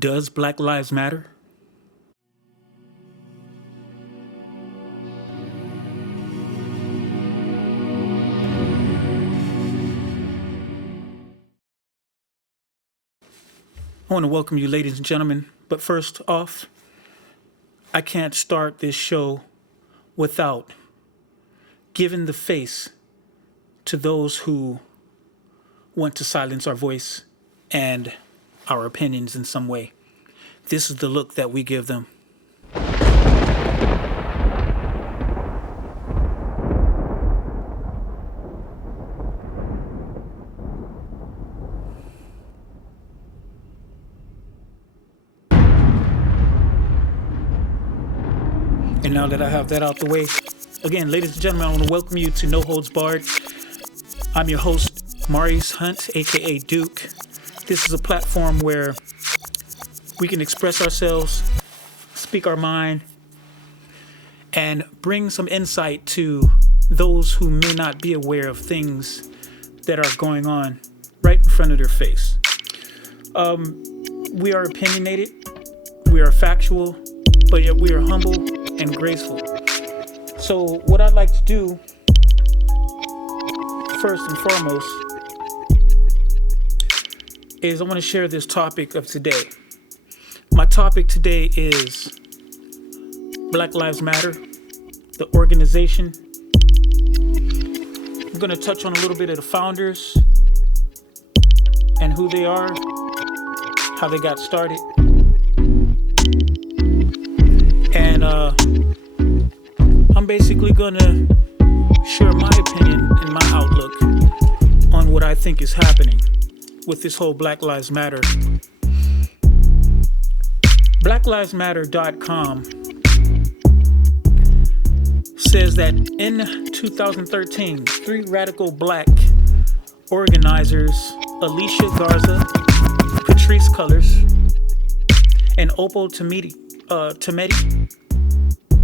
Does Black Lives Matter? I want to welcome you, ladies and gentlemen. But first off, I can't start this show without giving the face to those who want to silence our voice and our opinions in some way. This is the look that we give them. And now that I have that out the way, again, ladies and gentlemen, I want to welcome you to No Holds Barred. I'm your host, Maurice Hunt, aka Duke. This is a platform where we can express ourselves, speak our mind, and bring some insight to those who may not be aware of things that are going on right in front of their face. We are opinionated, we are factual, but yet we are humble and graceful. So what I'd like to do, first and foremost, is I want to share this topic of today. My topic today is Black Lives Matter, the organization. I'm going to touch on a little bit of the founders and who they are, how they got started. And I'm basically going to share my opinion and my outlook on what I think is happening with this whole Black Lives Matter. BlackLivesMatter.com says that in 2013, three radical black organizers, Alicia Garza, Patrice Cullors, and Opal Tometi,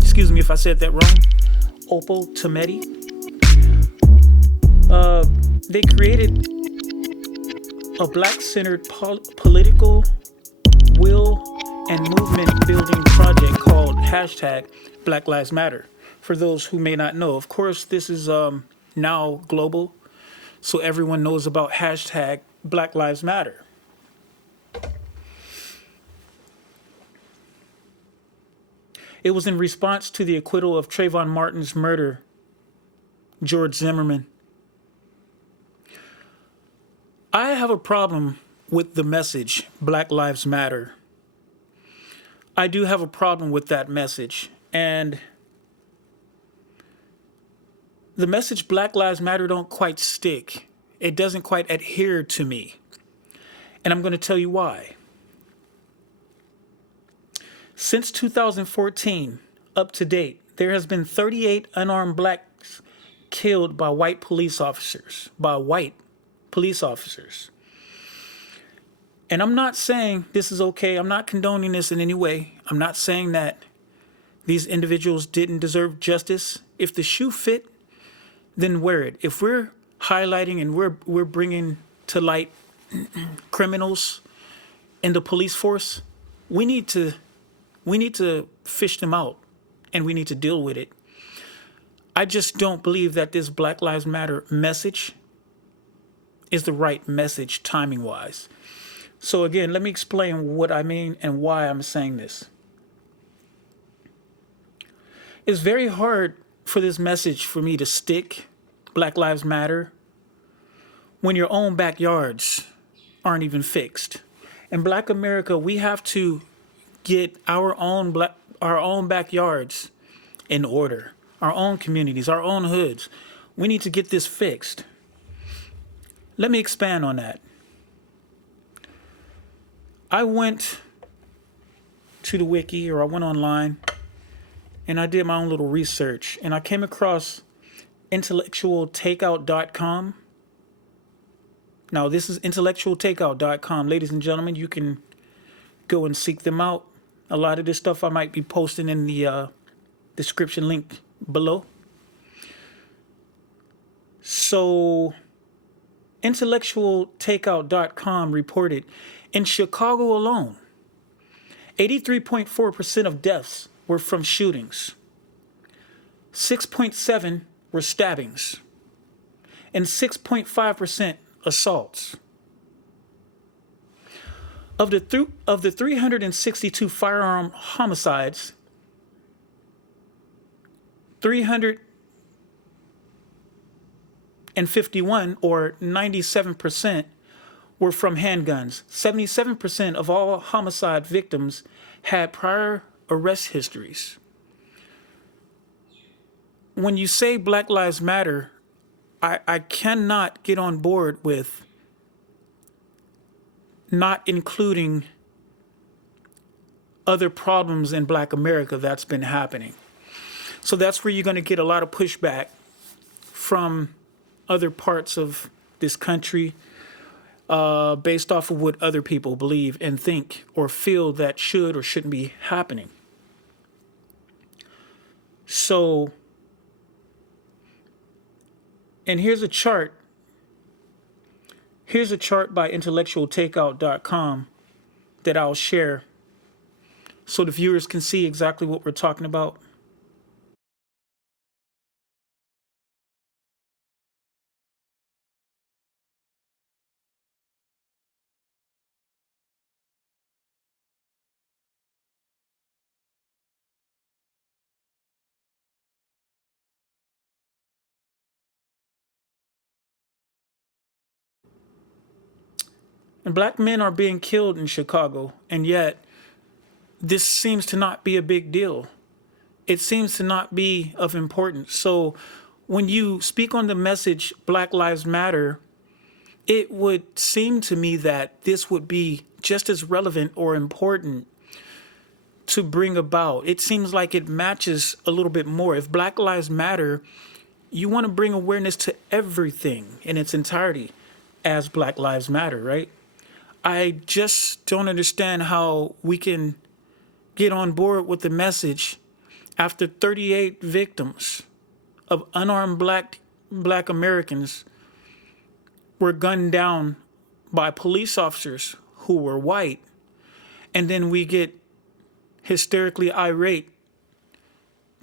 excuse me if I said that wrong, Opal Tometi, they created a black-centered political will and movement building project called hashtag Black Lives Matter. For those who may not know, of course, this is now global, so everyone knows about hashtag Black Lives Matter. It was in response to the acquittal of Trayvon Martin's murderer, George Zimmerman. I have a problem with the message, Black Lives Matter. I do have a problem with that message. And the message Black Lives Matter don't quite stick. It doesn't quite adhere to me. And I'm going to tell you why. Since 2014, up to date, there has been 38 unarmed blacks killed by white police officers, And I'm not saying this is okay. I'm not condoning this in any way. I'm not saying that these individuals didn't deserve justice. If the shoe fit, then wear it. If we're highlighting and we're bringing to light criminals in the police force, we need to fish them out and we need to deal with it. I just don't believe that this Black Lives Matter message is the right message timing-wise. So again, let me explain what I mean and why I'm saying this. It's very hard for this message for me to stick, Black Lives Matter, when your own backyards aren't even fixed. In Black America, we have to get our own backyards in order, our own communities, our own hoods. We need to get this fixed. Let me expand on that. I went to the wiki, or I went online, and I did my own little research, and I came across intellectualtakeout.com. Now, this is intellectualtakeout.com. Ladies and gentlemen, you can go and seek them out. A lot of this stuff I might be posting in the description link below. So, intellectualtakeout.com reported in Chicago alone, 83.4% of deaths were from shootings. 6.7 were stabbings. And 6.5% assaults. Of the 362 firearm homicides, 351, or 97%, were from handguns. 77% of all homicide victims had prior arrest histories. When you say Black Lives Matter, I cannot get on board with not including other problems in Black America that's been happening. So that's where you're going to get a lot of pushback from other parts of this country based off of what other people believe and think or feel that should or shouldn't be happening. So, and here's a chart. Here's a chart by intellectualtakeout.com that I'll share so the viewers can see exactly what we're talking about. And Black men are being killed in Chicago, and yet this seems to not be a big deal. It seems to not be of importance. So when you speak on the message Black Lives Matter, it would seem to me that this would be just as relevant or important to bring about. It seems like it matches a little bit more. If Black Lives Matter, you want to bring awareness to everything in its entirety as Black Lives Matter, right? I just don't understand how we can get on board with the message after 38 victims of unarmed black Americans were gunned down by police officers who were white, and then we get hysterically irate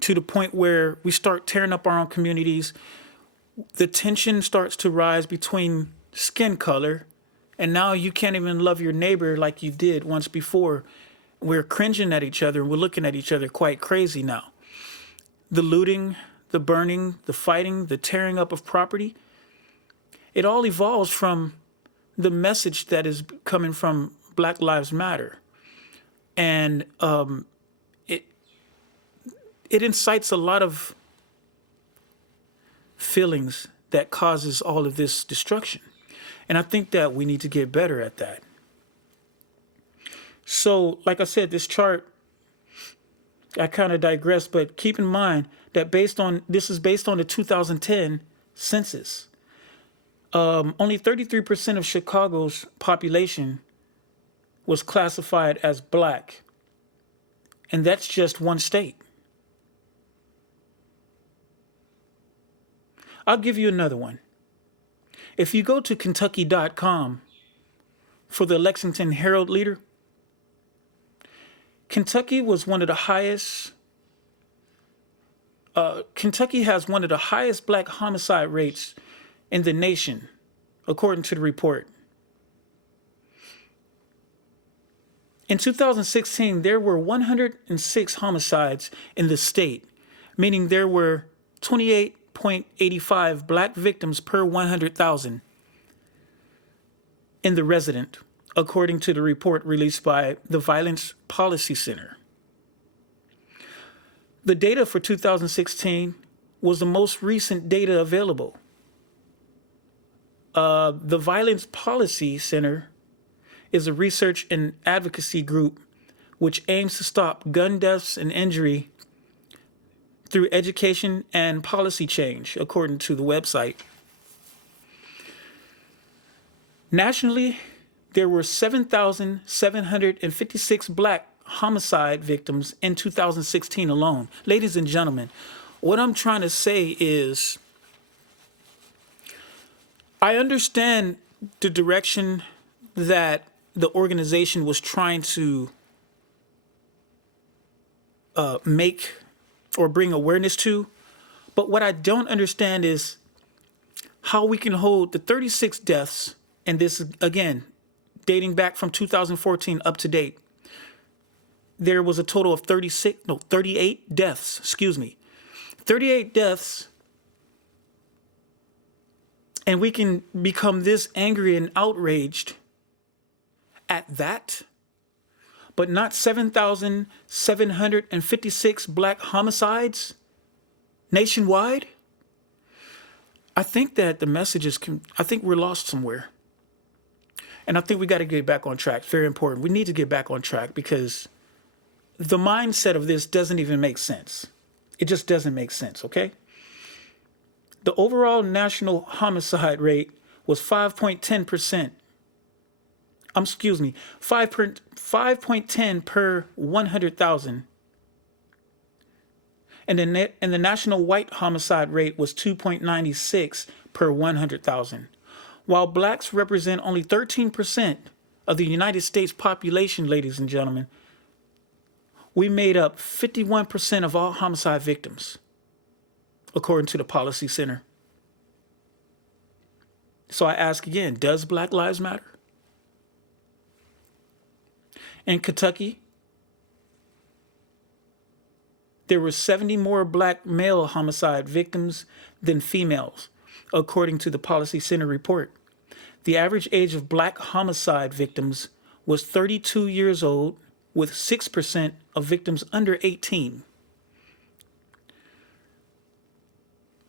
to the point where we start tearing up our own communities. The tension starts to rise between skin color, and now you can't even love your neighbor like you did once before. We're cringing at each other, and we're looking at each other quite crazy now. The looting, the burning, the fighting, the tearing up of property, it all evolves from the message that is coming from Black Lives Matter. And it incites a lot of feelings that causes all of this destruction. And I think that we need to get better at that. So, like I said, this chart, I kind of digress, but keep in mind that this is based on the 2010 census. Only 33% of Chicago's population was classified as black. And that's just one state. I'll give you another one. If you go to Kentucky.com for the Lexington Herald Leader, Kentucky was one of the highest. Kentucky has one of the highest black homicide rates in the nation, according to the report. In 2016, there were 106 homicides in the state, meaning there were 28.85 black victims per 100,000 in the resident, according to the report released by the Violence Policy Center. The data for 2016 was the most recent data available. The Violence Policy Center is a research and advocacy group which aims to stop gun deaths and injury through education and policy change, according to the website. Nationally, there were 7,756 black homicide victims in 2016 alone. Ladies and gentlemen, what I'm trying to say is I understand the direction that the organization was trying to make or bring awareness to. But what I don't understand is how we can hold the 36 deaths, and this again, dating back from 2014 up to date. There was a total of 38 deaths, 38 deaths, and we can become this angry and outraged at that, but not 7,756 black homicides nationwide? I think that the messages I think we're lost somewhere. And I think we got to get back on track. It's very important. We need to get back on track because the mindset of this doesn't even make sense. It just doesn't make sense, okay? The overall national homicide rate was 5.10%. 5.10 per 100,000. And the national white homicide rate was 2.96 per 100,000. While blacks represent only 13% of the United States population, ladies and gentlemen, we made up 51% of all homicide victims, according to the Policy Center. So I ask again, does Black Lives Matter? In Kentucky, there were 70 more black male homicide victims than females, according to the Policy Center report. The average age of black homicide victims was 32 years old, with 6% of victims under 18.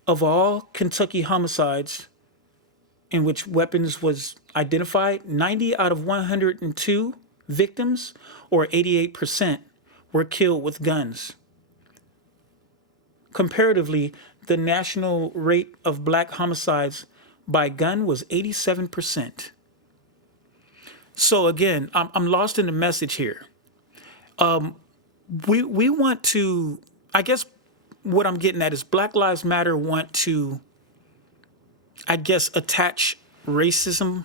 Of all Kentucky homicides in which weapons was identified, 90 out of 102 victims, or 88%, were killed with guns. Comparatively, the national rate of black homicides by gun was 87%. So again, I'm lost in the message here. We want to, I guess what I'm getting at is Black Lives Matter want to, I guess, attach racism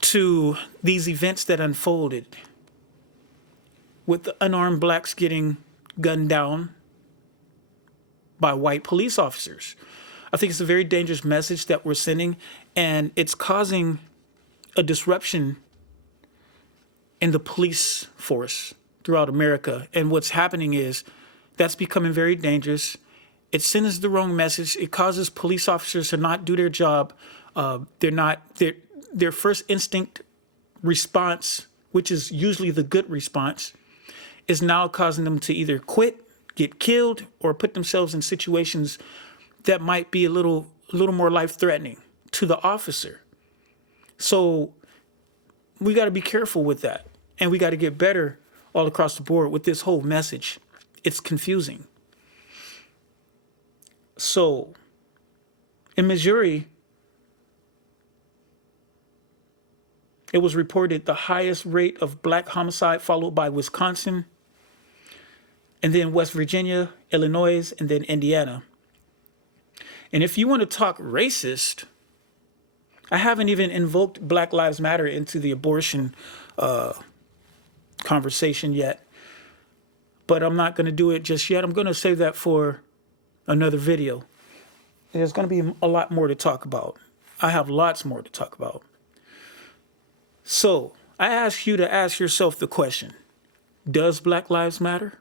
to these events that unfolded with the unarmed blacks getting gunned down by white police officers. I think it's a very dangerous message that we're sending, and it's causing a disruption in the police force throughout America. And what's happening is that's becoming very dangerous. It sends the wrong message. It causes police officers to not do their job. Their first instinct response, which is usually the good response, is now causing them to either quit, get killed, or put themselves in situations that might be a little more life-threatening to the officer. So we got to be careful with that. And we got to get better all across the board with this whole message. It's confusing. So in Missouri, it was reported the highest rate of black homicide, followed by Wisconsin, and then West Virginia, Illinois, and then Indiana. And if you want to talk racist, I haven't even invoked Black Lives Matter into the abortion conversation yet, but I'm not going to do it just yet. I'm going to save that for another video. There's going to be a lot more to talk about. I have lots more to talk about. So I ask you to ask yourself the question, does Black Lives Matter?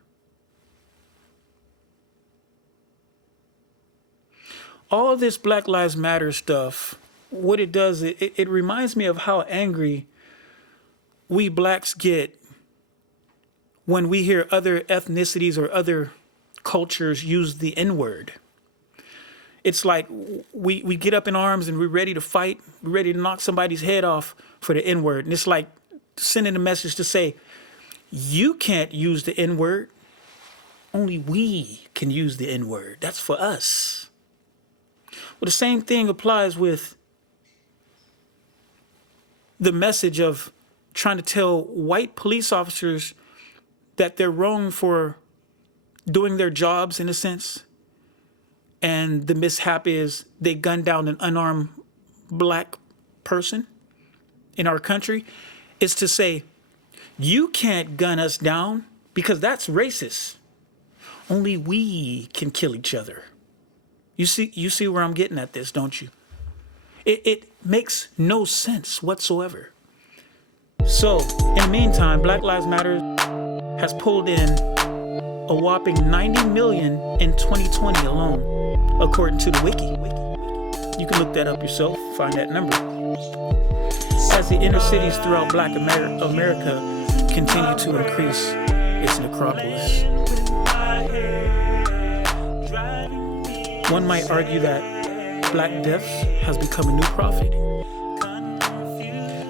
All this Black Lives Matter stuff, what it does, it reminds me of how angry we blacks get when we hear other ethnicities or other cultures use the N-word. It's like we get up in arms and we're ready to fight. We're ready to knock somebody's head off for the N-word. And it's like sending a message to say, you can't use the N-word. Only we can use the N-word. That's for us. Well, the same thing applies with the message of trying to tell white police officers that they're wrong for doing their jobs, in a sense. And the mishap is they gunned down an unarmed black person in our country. Is to say, you can't gun us down because that's racist. Only we can kill each other. You see where I'm getting at this, don't you? It makes no sense whatsoever. So, in the meantime, Black Lives Matter has pulled in a whopping 90 million in 2020 alone, according to the wiki. You can look that up yourself, find that number. As the inner cities throughout Black America continue to increase its necropolis. One might argue that Black death has become a new prophet.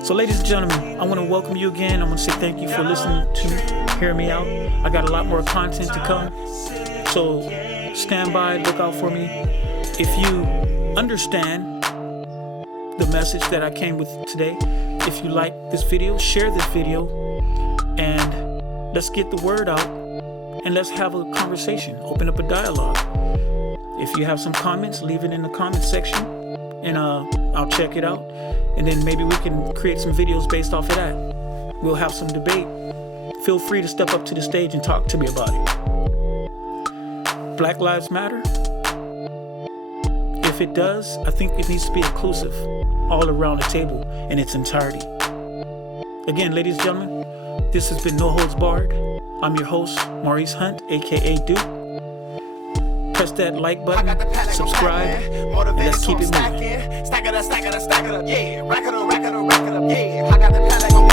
So ladies and gentlemen, I want to welcome you again. I want to say thank you for listening to me, hearing me out. I got a lot more content to come. So stand by, look out for me. If you understand the message that I came with today, if you like this video, share this video, and let's get the word out and let's have a conversation, open up a dialogue. If you have some comments, leave it in the comment section and I'll check it out. And then maybe we can create some videos based off of that. We'll have some debate. Feel free to step up to the stage and talk to me about it. Black Lives Matter? If it does, I think it needs to be inclusive all around the table in its entirety. Again, ladies and gentlemen, this has been No Holds Barred. I'm your host, Maurice Hunt, aka Duke. Press that like button, subscribe, and let's keep it moving. Stack it up, yeah. Rack it up, yeah. I got the pallet on